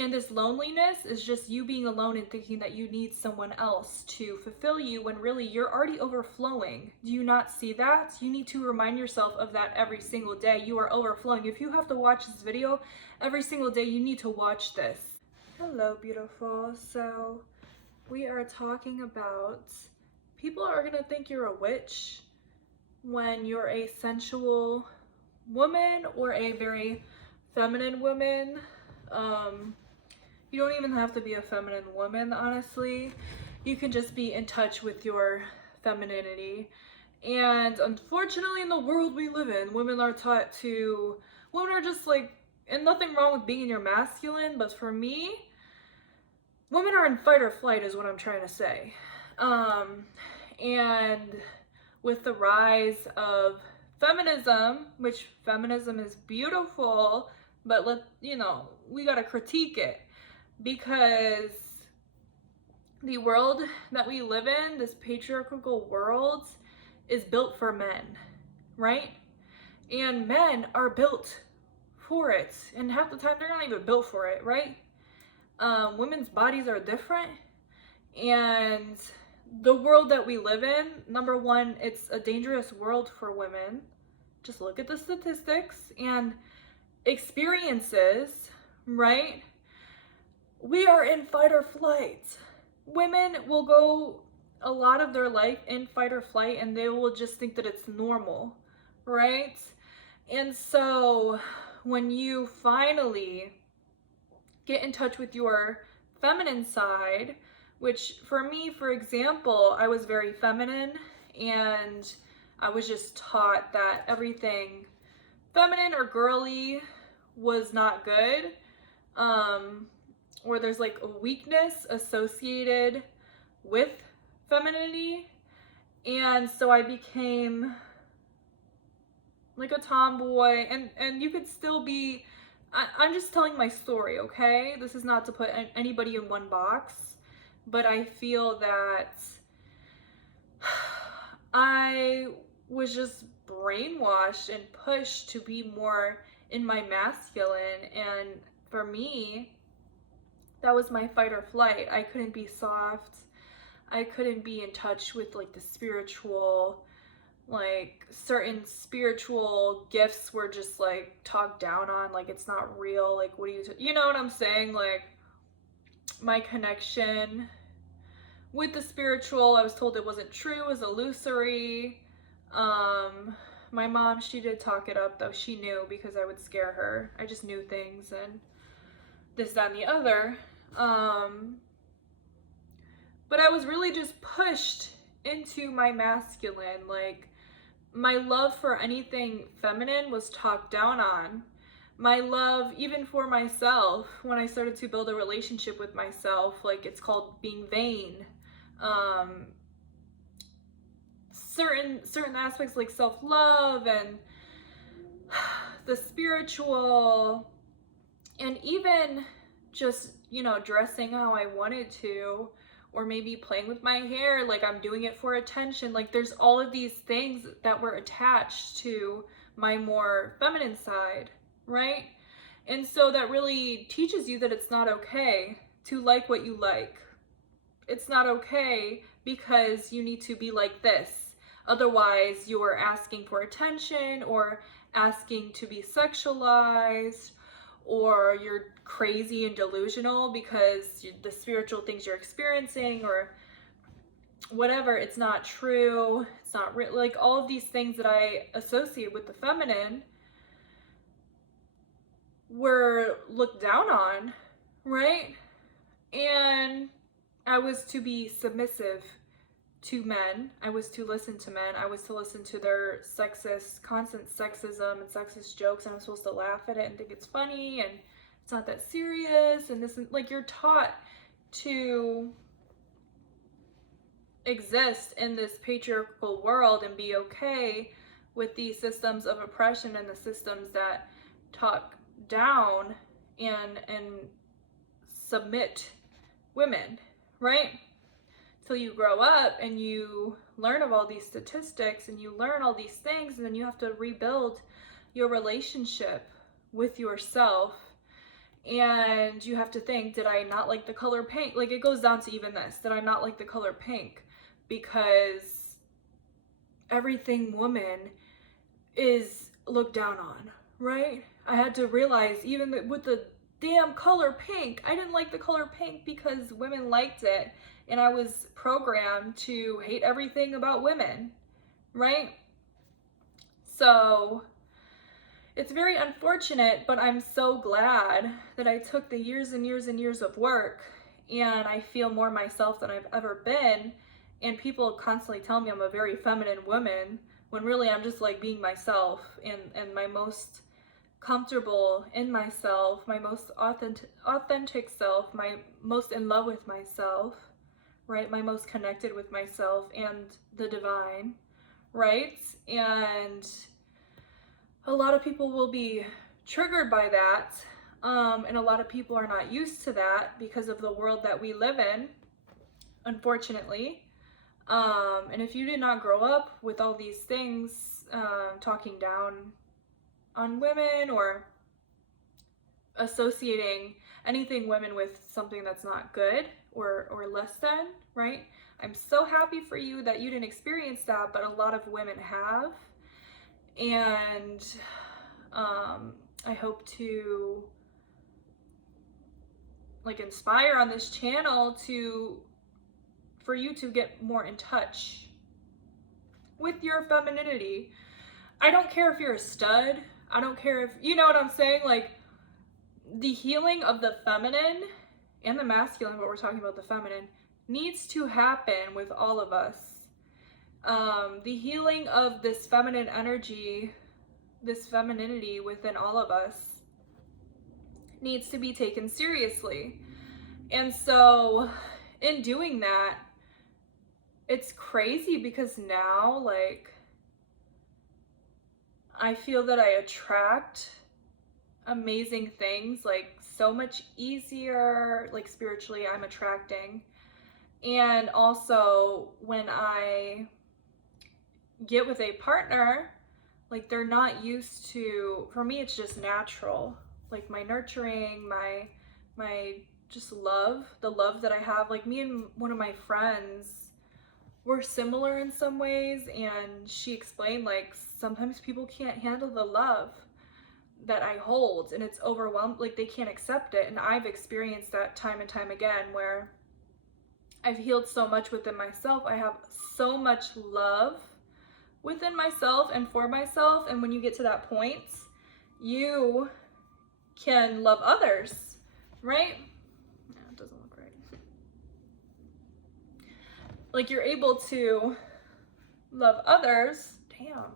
And this loneliness is just you being alone and thinking that you need someone else to fulfill you when really you're already overflowing. Do you not see that? You need to remind yourself of that every single day. You are overflowing. If you have to watch this video every single day, you need to watch this. Hello, beautiful. So we are talking about people are going to think you're a witch when you're a sensual woman or a very feminine woman. You don't even have to be a feminine woman, honestly. You can just be in touch with your femininity. And unfortunately, in the world we live in, women are just like, and nothing wrong with being in your masculine, but for me, women are in fight or flight is what I'm trying to say. And with the rise of feminism, which feminism is beautiful, but we gotta critique it, because the world that we live in, this patriarchal world, is built for men, right? And men are built for it, and half the time they're not even built for it, right? Women's bodies are different, and the world that we live in, number one, it's a dangerous world for women. Just look at the statistics and experiences, right? We are in fight or flight. Women will go a lot of their life in fight or flight, and they will just think that it's normal, right? And so when you finally get in touch with your feminine side, which for me, for example, I was very feminine, and I was just taught that everything feminine or girly was not good, or there's like a weakness associated with femininity. And so I became like a tomboy, and you could still be, I'm just telling my story, okay? This is not to put anybody in one box, but I feel that I was just brainwashed and pushed to be more in my masculine, and for me, that was my fight or flight. I couldn't be soft. I couldn't be in touch with like the spiritual, like certain spiritual gifts were just like talked down on, like it's not real, like what do you know what I'm saying? Like my connection with the spiritual, I was told it wasn't true, it was illusory. My mom, she did talk it up though. She knew, because I would scare her. I just knew things and this, that, and the other. But I was really just pushed into my masculine. Like my love for anything feminine was talked down on. My love, even for myself, when I started to build a relationship with myself, like it's called being vain. Certain aspects like self-love and the spiritual, and even just, dressing how I wanted to, or maybe playing with my hair, like I'm doing it for attention. Like there's all of these things that were attached to my more feminine side, right? And so that really teaches you that it's not okay to like what you like. It's not okay because you need to be like this. Otherwise, you're asking for attention or asking to be sexualized, or you're crazy and delusional because the spiritual things you're experiencing or whatever, it's not true, it's not real. Like all of these things that I associate with the feminine were looked down on, right? And I was to be submissive to men. I was to listen to men. I was to listen to their constant sexism and sexist jokes, and I'm supposed to laugh at it and think it's funny and it's not that serious. And this is like, you're taught to exist in this patriarchal world and be okay with these systems of oppression and the systems that talk down and submit women, right? Till you grow up and you learn of all these statistics and you learn all these things, and then you have to rebuild your relationship with yourself. And you have to think, did I not like the color pink? Like, it goes down to even this. Did I not like the color pink? Because everything woman is looked down on, right? I had to realize, even with the damn color pink, I didn't like the color pink because women liked it. And I was programmed to hate everything about women, right? So it's very unfortunate, but I'm so glad that I took the years and years and years of work, and I feel more myself than I've ever been. And people constantly tell me I'm a very feminine woman, when really I'm just like being myself, and my most comfortable in myself, my most authentic self, my most in love with myself, right? My most connected with myself and the divine, right? And a lot of people will be triggered by that, and a lot of people are not used to that because of the world that we live in, unfortunately. And if you did not grow up with all these things, talking down on women or associating anything women with something that's not good or less than, right? I'm so happy for you that you didn't experience that, but a lot of women have. And I hope to like inspire on this channel for you to get more in touch with your femininity. I don't care if you're a stud. I don't care if, you know what I'm saying? Like, the healing of the feminine and the masculine, but we're talking about the feminine, needs to happen with all of us. The healing of this feminine energy, this femininity within all of us, needs to be taken seriously. And so in doing that, it's crazy because now, like, I feel that I attract amazing things, like, so much easier, like, spiritually I'm attracting. And also when I get with a partner, like, they're not used to, for me it's just natural, like my nurturing, my just love, the love that I have. Like, me and one of my friends, we're similar in some ways, and she explained, like, sometimes people can't handle the love that I hold, and it's overwhelmed, like they can't accept it. And I've experienced that time and time again, where I've healed so much within myself. I have so much love within myself and for myself, and when you get to that point, you can love others, right? No, it doesn't look right. Like, you're able to love others, damn,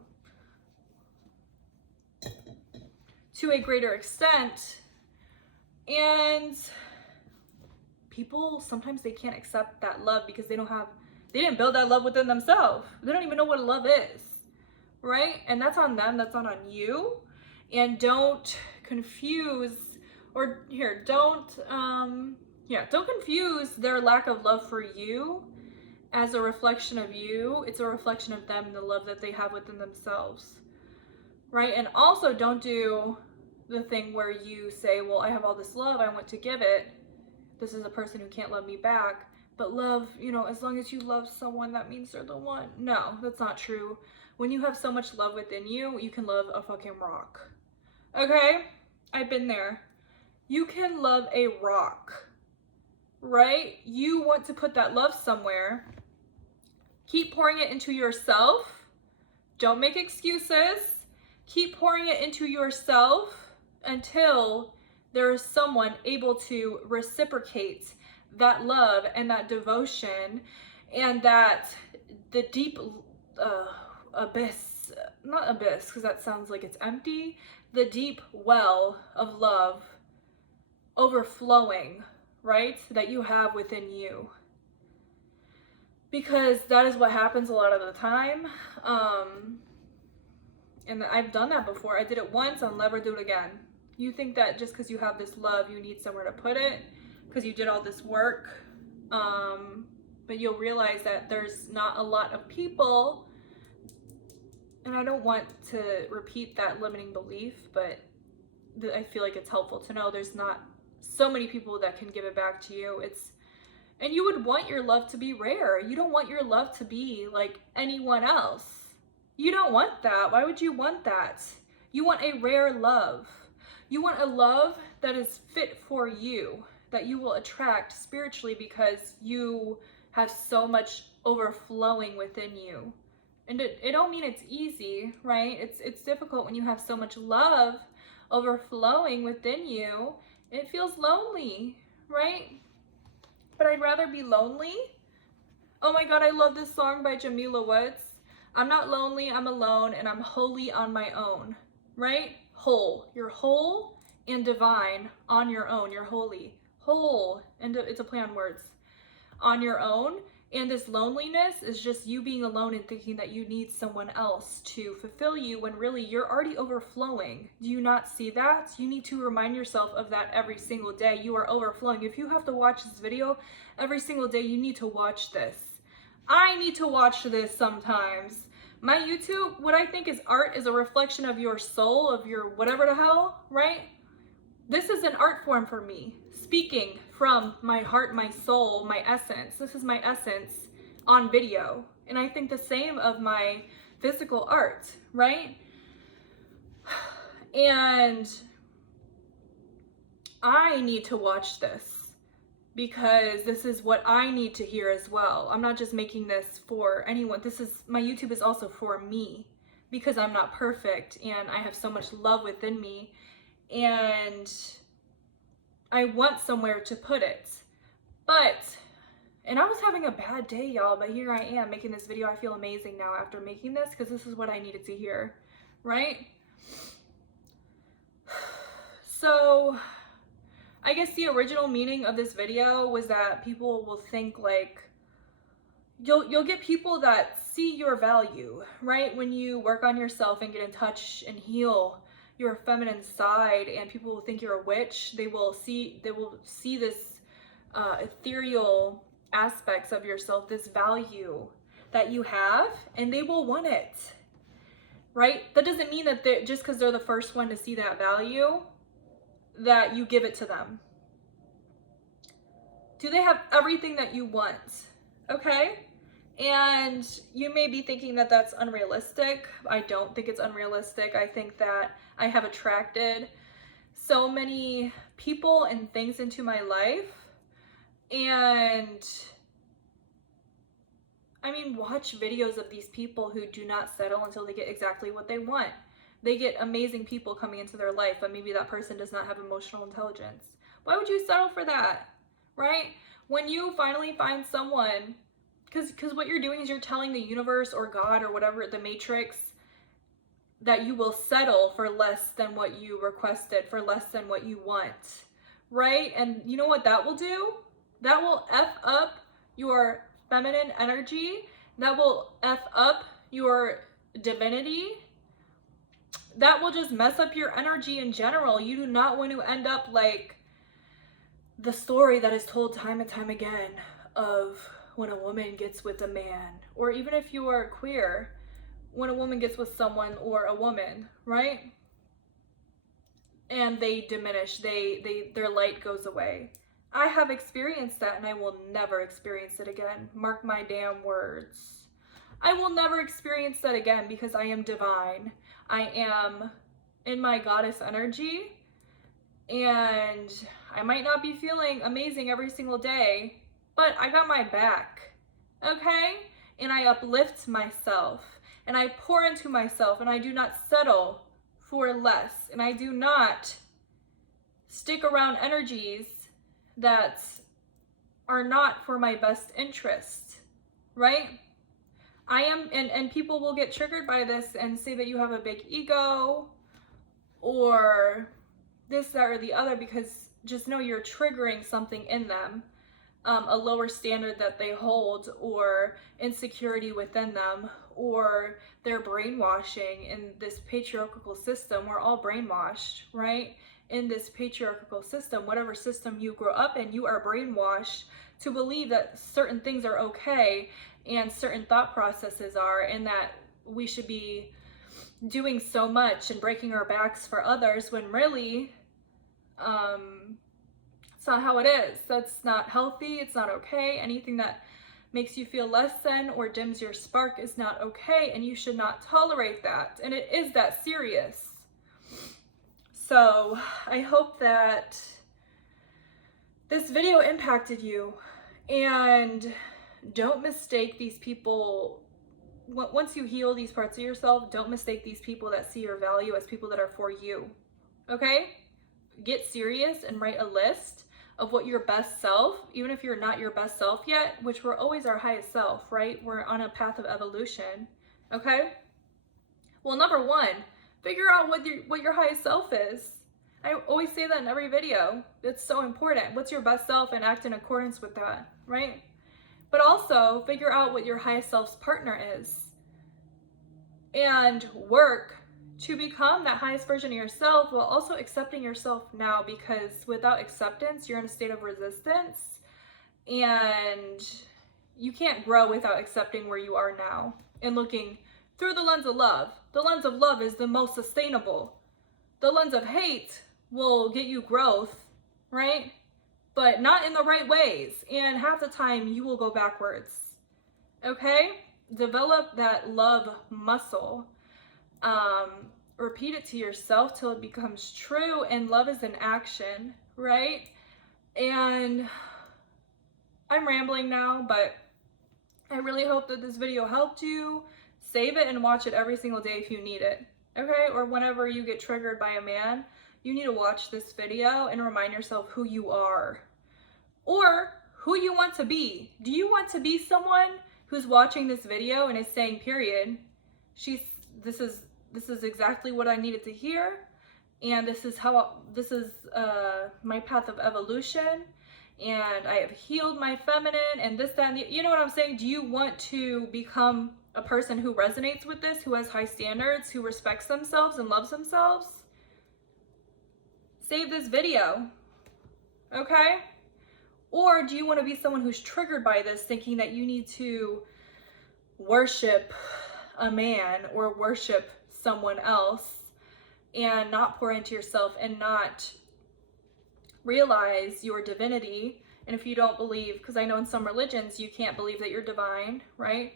to a greater extent. And people, sometimes they can't accept that love because they didn't build that love within themselves. They don't even know what love is, right? And that's on them, that's not on you. And don't confuse, don't confuse their lack of love for you as a reflection of you. It's a reflection of them and the love that they have within themselves, right? And also, don't do the thing where you say, well, I have all this love, I want to give it. This is a person who can't love me back. But love, as long as you love someone, that means they're the one. No, that's not true. When you have so much love within you, you can love a fucking rock. Okay? I've been there. You can love a rock, right? You want to put that love somewhere. Keep pouring it into yourself. Don't make excuses. Keep pouring it into yourself until there is someone able to reciprocate that love and that devotion and the deep abyss, not abyss because that sounds like it's empty, the deep well of love overflowing, right, that you have within you. Because that is what happens a lot of the time. And I've done that before. I did it once, I'll never do it again. You think that just because you have this love, you need somewhere to put it, because you did all this work. But you'll realize that there's not a lot of people, and I don't want to repeat that limiting belief, but I feel like it's helpful to know there's not so many people that can give it back to you. And you would want your love to be rare. You don't want your love to be like anyone else. You don't want that. Why would you want that? You want a rare love. You want a love that is fit for you, that you will attract spiritually because you have so much overflowing within you. And it don't mean it's easy, right? It's difficult when you have so much love overflowing within you. It feels lonely, right? But I'd rather be lonely. Oh my God, I love this song by Jamila Woods. I'm not lonely, I'm alone, and I'm wholly on my own, right? Whole. You're whole and divine on your own. You're holy. Whole, and it's a play on words. On your own. And this loneliness is just you being alone and thinking that you need someone else to fulfill you when really you're already overflowing. Do you not see that? You need to remind yourself of that every single day. You are overflowing. If you have to watch this video every single day, you need to watch this. I need to watch this sometimes. My YouTube, what I think is art is a reflection of your soul, of your whatever the hell, right? This is an art form for me. Speaking from my heart, my soul, my essence. This is my essence on video. And I think the same of my physical art, right? And I need to watch this because this is what I need to hear as well. I'm not just making this for anyone. My YouTube is also for me because I'm not perfect and I have so much love within me. And I want somewhere to put it. And I was having a bad day, y'all, but here I am making this video. I feel amazing now after making this because this is what I needed to hear, right? So I guess the original meaning of this video was that people will think like, you'll get people that see your value, right? When you work on yourself and get in touch and heal your feminine side, and people will think you're a witch. They will see this ethereal aspects of yourself, this value that you have, and they will want it, right? That doesn't mean that just because they're the first one to see that value, that you give it to them. Do they have everything that you want? Okay? And you may be thinking that that's unrealistic. I don't think it's unrealistic. I think that I have attracted so many people and things into my life. And I mean, watch videos of these people who do not settle until they get exactly what they want. They get amazing people coming into their life, but maybe that person does not have emotional intelligence. Why would you settle for that, right? When you finally find someone, because what you're doing is you're telling the universe or God or whatever, the matrix, that you will settle for less than what you requested, for less than what you want, right? And you know what that will do? That will F up your feminine energy. That will F up your divinity. That will just mess up your energy in general. You do not want to end up like the story that is told time and time again of when a woman gets with a man, or even if you are queer, when a woman gets with someone or a woman, right? And they diminish, their light goes away. I have experienced that and I will never experience it again. Mark my damn words. I will never experience that again because I am divine. I am in my goddess energy, and I might not be feeling amazing every single day, but I got my back, okay? And I uplift myself, and I pour into myself, and I do not settle for less, and I do not stick around energies that are not for my best interest, right? I am, and people will get triggered by this and say that you have a big ego, or this, that, or the other, because just know you're triggering something in them. A lower standard that they hold, or insecurity within them, or they're brainwashing in this patriarchal system. We're all brainwashed, right? In this patriarchal system, whatever system you grow up in, you are brainwashed to believe that certain things are okay and certain thought processes are, and that we should be doing so much and breaking our backs for others when really, It's not how it is. That's not healthy. It's not okay. Anything that makes you feel less than or dims your spark is not okay, and you should not tolerate that. And it is that serious. So I hope that this video impacted you, and don't mistake these people. Once you heal these parts of yourself, don't mistake these people that see your value as people that are for you. Okay? Get serious and write a list of what your best self, even if you're not your best self yet, which we're always our highest self, right? We're on a path of evolution. Okay? Well, number one, figure out what your highest self is. I always say that in every video. It's so important. What's your best self, and act in accordance with that, right? But also figure out what your highest self's partner is, and work to become that highest version of yourself while also accepting yourself now, because without acceptance, you're in a state of resistance, and you can't grow without accepting where you are now and looking through the lens of love. The lens of love is the most sustainable. The lens of hate will get you growth, right? But not in the right ways. And half the time you will go backwards. Okay? Develop that love muscle. Repeat it to yourself till it becomes true. And love is an action, right? And I'm rambling now, but I really hope that this video helped you. Save it and watch it every single day if you need it. Okay? Or whenever you get triggered by a man, you need to watch this video and remind yourself who you are, or who you want to be. Do you want to be someone who's watching this video and is saying, period, this is exactly what I needed to hear, and this is my path of evolution, and I have healed my feminine, and this, that, and you know what I'm saying? Do you want to become a person who resonates with this, who has high standards, who respects themselves and loves themselves? Save this video, okay? Or do you want to be someone who's triggered by this, thinking that you need to worship a man or worship someone else and not pour into yourself and not realize your divinity? And if you don't believe, because I know in some religions you can't believe that you're divine, right?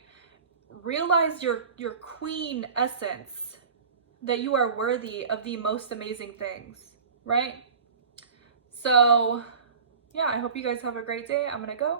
Realize your queen essence, that you are worthy of the most amazing things, right? So yeah, I hope you guys have a great day. I'm gonna go.